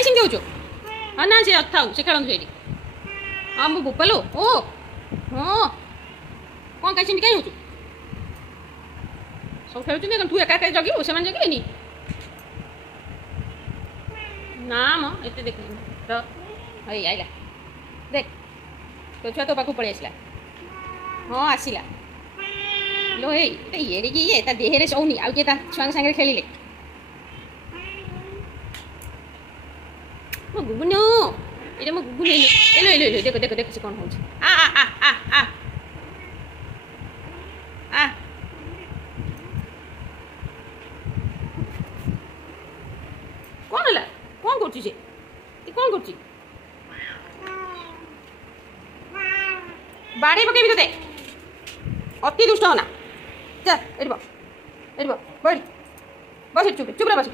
କାଇଁ ସେମିତି ହେଉଛୁ? ହଁ ନା ସେ ଥାଉ ସେ ଖେଳନ୍ତୁ ସେଇଠି। ହଁ ମୁଁ ବୋପାଲୋ ଓ ହଁ କ'ଣ କାଇଁ ସେମିତି କାଇଁ ହେଉଛୁ? ସବୁ ଖେଳୁଛନ୍ତି ତୁ ଏକା ଏକା ଜଗିବୁ ସେମାନେ ଜଗିବେନି? ନା ମ ଏତେ ଦେଖିନି ତ ଏଇ ଆଇଲା ଦେଖ ତୋ ଛୁଆ ତୋ ପାଖକୁ ପଳେଇ ଆସିଲା। ହଁ ଆସିଲା लो हे ଏଡ଼ିକି ଇଏ ତା ଦେହରେ ଶୋଉନି ଆଉ କିଏ ତା ଛୁଆଙ୍କ ସାଙ୍ଗରେ ଖେଳିଲେ ମୋ ଗୁଗୁନୁ ଏଇଟା ମୋ ଗୁଗୁନୁ ଏଲୋ ଏଲୋ ଏଲୋ ଦେଖ ଦେଖ ଦେଖ ସେ କ'ଣ ହେଉଛି ଆ ଆ ଆ ଆ ଆ ଆ କ'ଣ ହେଲା କ'ଣ କରୁଛି ସେ କ'ଣ କରୁଛି ବାଡ଼େଇ ପକେଇବି ତୋତେ ଅତି ଦୁଷ୍ଟ ହନା ଯା ଏଠି ବସ ବସ ଚୁପ ଚୁପରେ ବସ